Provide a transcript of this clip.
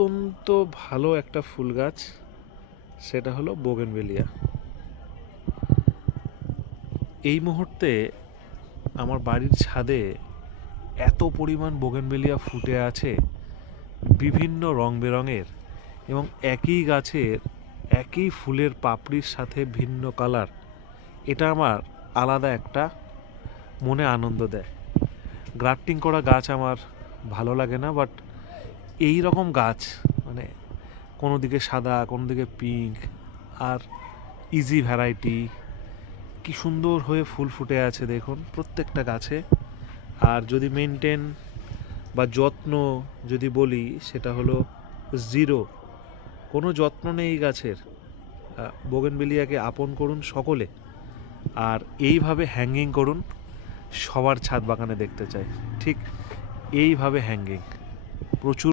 অত্যন্ত ভালো একটা ফুল গাছ, সেটা হলো বোগেনভেলিয়া। এই মুহূর্তে আমার বাড়ির ছাদে এত পরিমাণ বোগেনভেলিয়া ফুটে আছে, বিভিন্ন রং বেরঙের, এবং একই গাছের একই ফুলের পাপড়ির সাথে ভিন্ন কালার। এটা আমার আলাদা একটা মনে আনন্দ দেয়। গ্রাফটিং করা গাছ আমার ভালো লাগে না, বাট এই রকম গাছ মানে কোনো দিকে সাদা, কোনো দিকে পিঙ্ক, আর ইজি ভ্যারাইটি, কি সুন্দর হয়ে ফুল ফুটে আছে দেখুন প্রত্যেকটা গাছে। আর যদি মেনটেন বা যত্ন যদি বলি, সেটা হলো জিরো, কোনো যত্ন নেই এই গাছের। বোগেনভেলিয়াকে আপন করুন সকলে, আর এইভাবে হ্যাঙ্গিং করুন। সবার ছাদ বাগানে দেখতে চাই ঠিক এইভাবে হ্যাঙ্গিং, প্রচুর